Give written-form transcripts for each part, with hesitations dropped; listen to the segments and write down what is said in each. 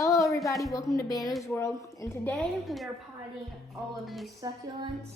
Hello everybody, welcome to Banner's World, and today we are potting all of these succulents.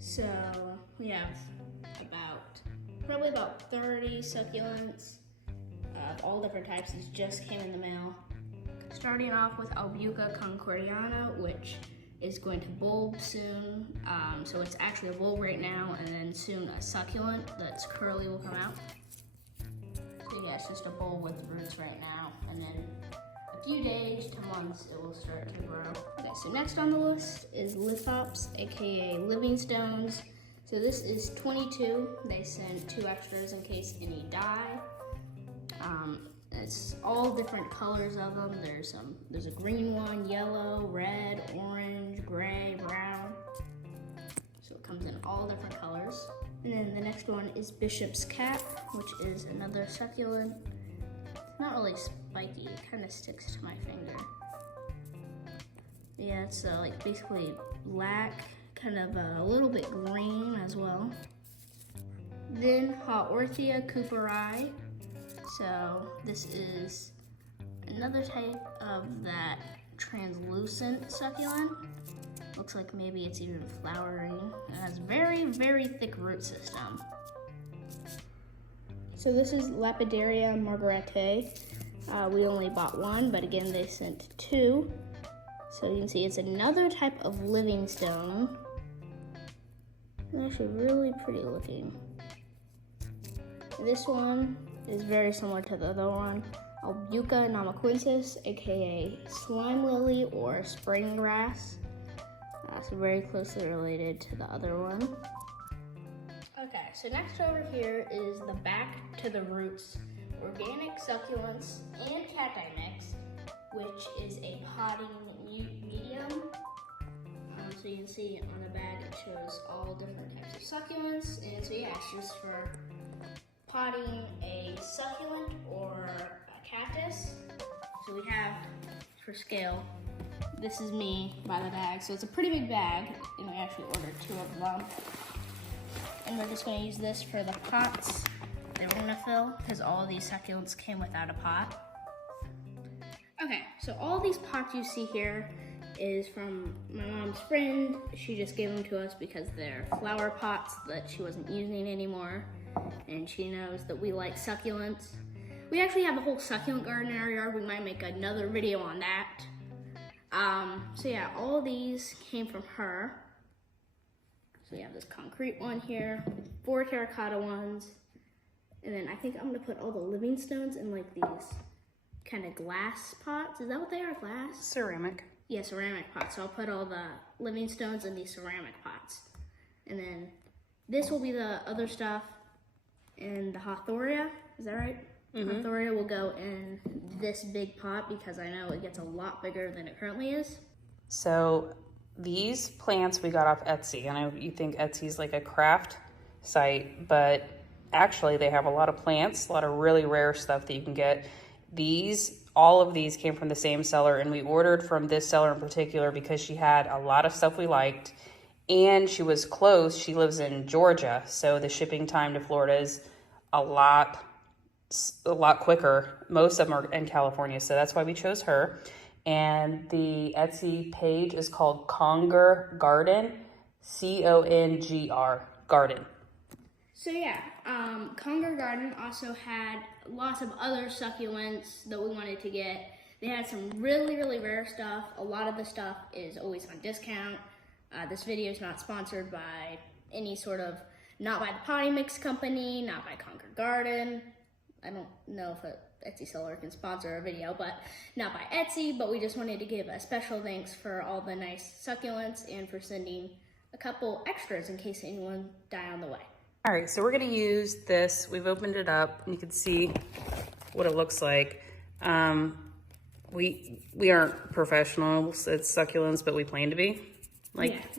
So we have probably about 30 succulents of all different types. These just came in the mail. Starting off with Albuca concordiana, which is going to bulb soon. So it's actually a bulb right now, and then soon a succulent that's curly will come out. So yeah, it's just a bulb with roots right now, and then a few days to months it will start to grow. Okay, so next on the list is lithops, aka living stones. So this is 22. They sent 2 extras in case any die. It's all different colors of them. There's a green one, yellow, red, orange, gray, brown. So it comes in all different colors. And then the next one is Bishop's Cap, which is another succulent. It's not really spiky, it kind of sticks to my finger. Yeah, it's like basically black, kind of a little bit green as well. Then Haworthia cooperi. So this is another type of that translucent succulent. Looks like maybe it's even flowering. It has very, very thick root system. So this is Lapidaria margaritae. We only bought 1, but again, they sent 2. So you can see it's another type of living stone. It's actually really pretty looking. This one is very similar to the other one. Albuca namaquensis, aka slime lily or spring grass. So very closely related to the other one. Okay, so next over here is the Back to the Roots organic succulents and cacti mix, which is a potting medium. So you can see on the bag it shows all different types of succulents, and so yeah, it's just for potting a succulent or a cactus. So we have, for scale, this is me by the bag, so it's a pretty big bag, and we actually ordered 2 of them. And we're just gonna use this for the pots that we're gonna fill, because all of these succulents came without a pot. Okay, so all these pots you see here is from my mom's friend. She just gave them to us because they're flower pots that she wasn't using anymore, and she knows that we like succulents. We actually have a whole succulent garden in our yard. We might make another video on that. So yeah, all of these came from her. So we have this concrete one here, 4 terracotta ones, and then I think I'm gonna put all the living stones in like these kind of glass pots. Is that what they are, glass? Ceramic. Yeah, ceramic pots. So I'll put all the living stones in these ceramic pots. And then this will be the other stuff in the Hawthoria, is that right? Mm-hmm. Hawthoria will go in this big pot because I know it gets a lot bigger than it currently is. So these plants we got off Etsy. I know you think Etsy's like a craft site, but actually they have a lot of plants, a lot of really rare stuff that you can get. All of these came from the same seller, and we ordered from this seller in particular because she had a lot of stuff we liked, and she was close. She lives in Georgia, so the shipping time to Florida is a lot quicker. Most of them are in California, so that's why we chose her. And the Etsy page is called Conger Garden, C-O-N-G-R, Garden. So yeah, Conger Garden also had lots of other succulents that we wanted to get. They had some really, really rare stuff. A lot of the stuff is always on discount. This video is not sponsored by any sort of, not by the potting mix company, not by Conger Garden. I don't know if an Etsy seller can sponsor a video, but not by Etsy, but we just wanted to give a special thanks for all the nice succulents and for sending a couple extras in case anyone die on the way. All right, so we're gonna use this. We've opened it up, and you can see what it looks like. We aren't professionals at succulents, but we plan to be.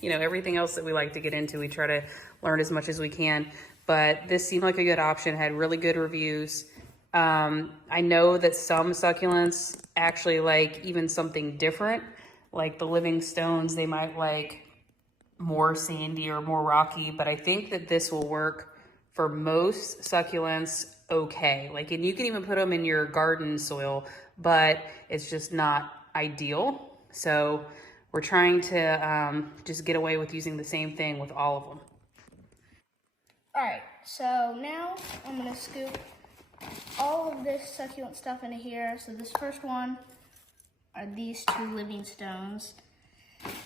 You know, everything else that we like to get into, we try to learn as much as we can. But this seemed like a good option, had really good reviews. I know that some succulents actually like even something different, like the living stones, they might like more sandy or more rocky, but I think that this will work for most succulents okay. Like, and you can even put them in your garden soil, but it's just not ideal. So we're trying to just get away with using the same thing with all of them. All right, so now I'm gonna scoop all of this succulent stuff into here. So this first one are these 2 living stones.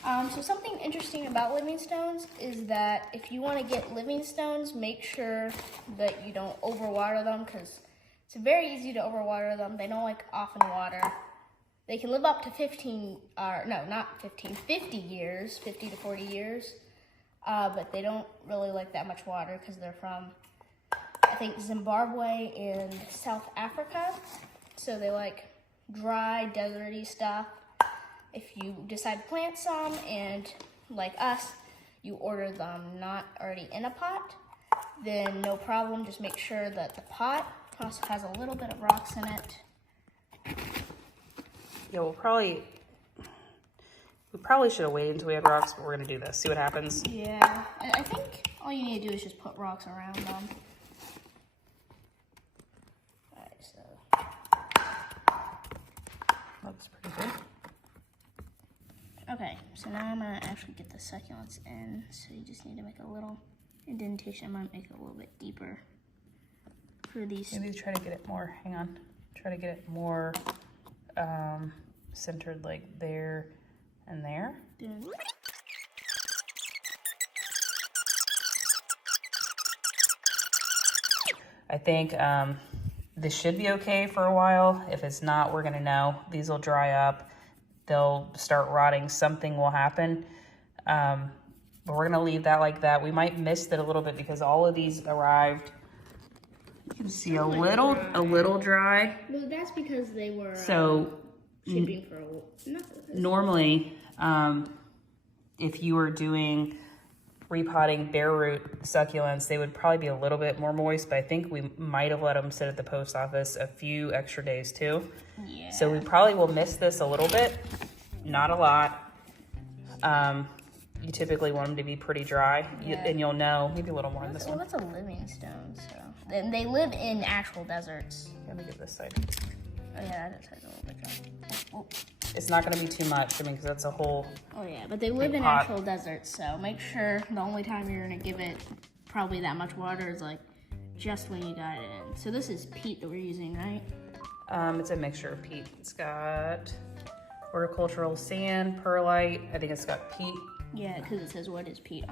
So something interesting about living stones is that if you want to get living stones, make sure that you don't overwater them, because it's very easy to overwater them. They don't like often water. They can live up to 50 years, 50 to 40 years. But they don't really like that much water because they're from, I think, Zimbabwe and South Africa. So they like dry, deserty stuff. If you decide to plant some and, like us, you order them not already in a pot, then no problem. Just make sure that the pot also has a little bit of rocks in it. Yeah, we probably should have waited until we had rocks, but we're gonna do this. See what happens. Yeah, I think all you need to do is just put rocks around them. All right, so Looks pretty good. okay, so now I'm gonna actually get the succulents in. So you just need to make a little indentation. I'm gonna make it a little bit deeper for these. Maybe try to get it more, hang on. Try to get it more centered, like there and there. I think this should be okay for a while. If it's not, we're gonna know. These will dry up. They'll start rotting. Something will happen. But we're gonna leave that like that. We might miss it a little bit because all of these arrived. You can see a little dry. Well, that's because they were shipping for normally, if you were doing repotting bare root succulents, they would probably be a little bit more moist, but I think we might have let them sit at the post office a few extra days too. Yeah. So we probably will miss this a little bit, not a lot. You typically want them to be pretty dry, and you'll know, maybe a little more in this one. Well, that's a living stone, so. And they live in actual deserts. Let me get this side. Oh yeah, that side's a little bit dry. Oh. It's not going to be too much, I mean, because that's a whole... Oh yeah, but they live in actual deserts, so make sure the only time you're going to give it probably that much water is like just when you got it in. So this is peat that we're using, right? It's a mixture of peat. It's got horticultural sand, perlite. I think it's got peat. Yeah, because it says what is peat.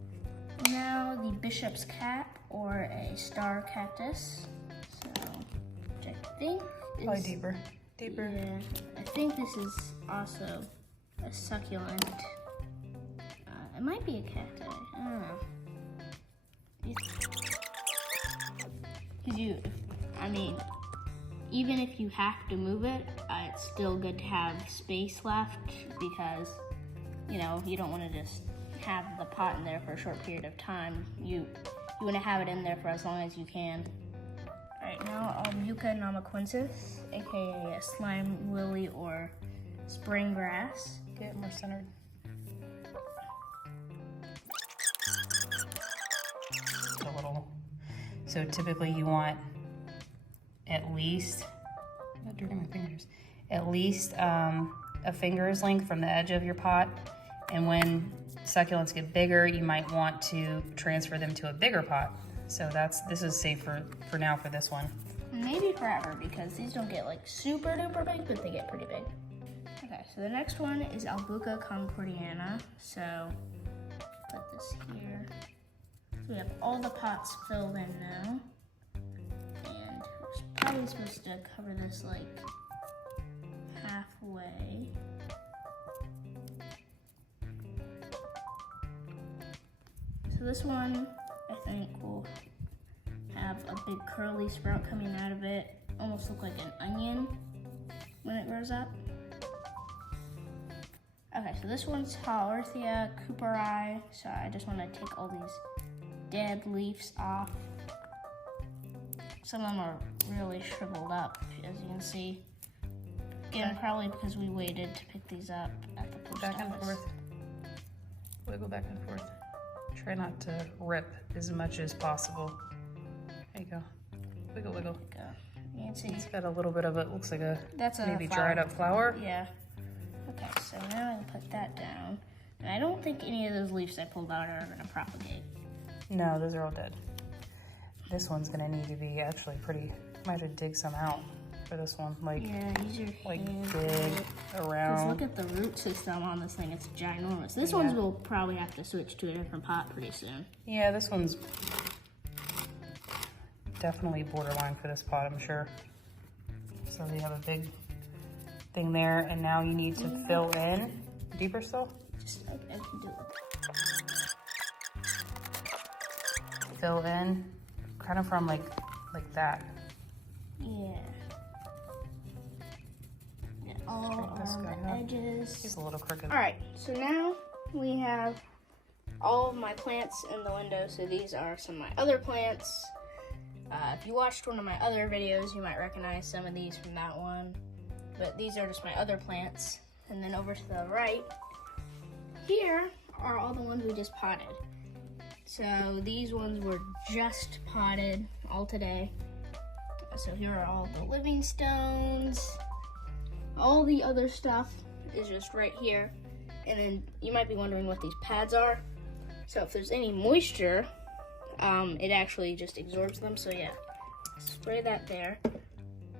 Now the bishop's cap or a star cactus. So, which I think is... Probably deeper. Yeah, I think this is also a succulent. It might be a cacti. I don't know. Because even if you have to move it, it's still good to have space left because, you don't want to just have the pot in there for a short period of time. You want to have it in there for as long as you can. Alright, now Yucca namaquensis, aka a slime lily or spring grass. Get it more centered. A little. So typically you want at least, I'm not dirty my fingers, at least a finger's length from the edge of your pot. And when succulents get bigger, you might want to transfer them to a bigger pot. So this is safe for now for this one. Maybe forever, because these don't get like super duper big, but they get pretty big. Okay, so the next one is Albuca concordiana. So put this here. So we have all the pots filled in now. And we're probably supposed to cover this like halfway. So this one, I think, will have a big curly sprout coming out of it, almost look like an onion when it grows up. Okay, so this one's Haworthia cooperi, so I just want to take all these dead leaves off. Some of them are really shriveled up, as you can see. Again, probably because we waited to pick these up at the post office. Back and forth. Wiggle back and forth. Try not to rip as much as possible. There you go. Wiggle, wiggle. You can see. It's got a little bit of it. Looks like a That's a maybe flower. dried up flower. Yeah. Okay, so now I'll put that down. And I don't think any of those leaves I pulled out are going to propagate. No, those are all dead. This one's gonna need to be actually pretty. Might have to dig some out for this one. Like, Yeah, use your like hand. dig Just around. look at the root system on this thing. It's ginormous. This one's will probably have to switch to a different pot pretty soon. Yeah, this one's definitely borderline for this pot, I'm sure. So we have a big thing there, and now you need to fill in deeper still. Just I can do it. Fill in, kind of from like that. Yeah. And all Straighten this on guy the up. edges. He's a little crooked. All right, so now we have all of my plants in the window. So these are some of my other plants. If you watched one of my other videos, you might recognize some of these from that one. But these are just my other plants. And then over to the right, here are all the ones we just potted. So these ones were just potted all today. So here are all the living stones. All the other stuff is just right here. And then you might be wondering what these pads are. So if there's any moisture, it actually just absorbs them. So yeah, spray that there.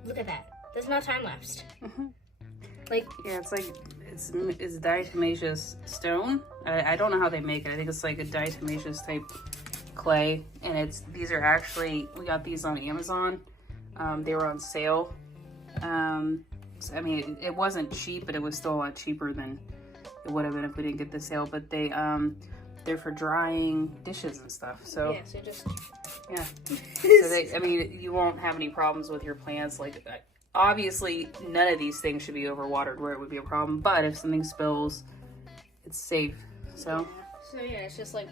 Look at that. There's no time lapsed. Like, yeah, it's like it's diatomaceous stone. I don't know how they make it. I think it's like a diatomaceous type clay, and these are actually, we got these on Amazon. They were on sale. So, I mean, it wasn't cheap, but it was still a lot cheaper than it would have been if we didn't get the sale. But they're for drying dishes and stuff. So yeah, so just yeah. So I mean, you won't have any problems with your plants. Like, obviously, none of these things should be overwatered where it would be a problem. But if something spills, it's safe. So yeah, it's just like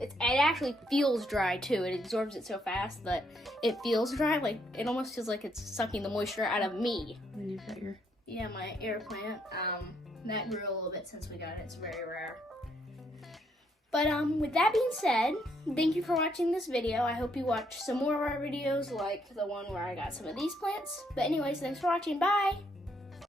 it actually feels dry too. It absorbs it so fast that it feels dry. Like it almost feels like it's sucking the moisture out of me. and you've got your My air plant. That grew a little bit since we got it. It's very rare. But with that being said, thank you for watching this video. I hope you watch some more of our videos, like the one where I got some of these plants. But anyways, thanks for watching. Bye.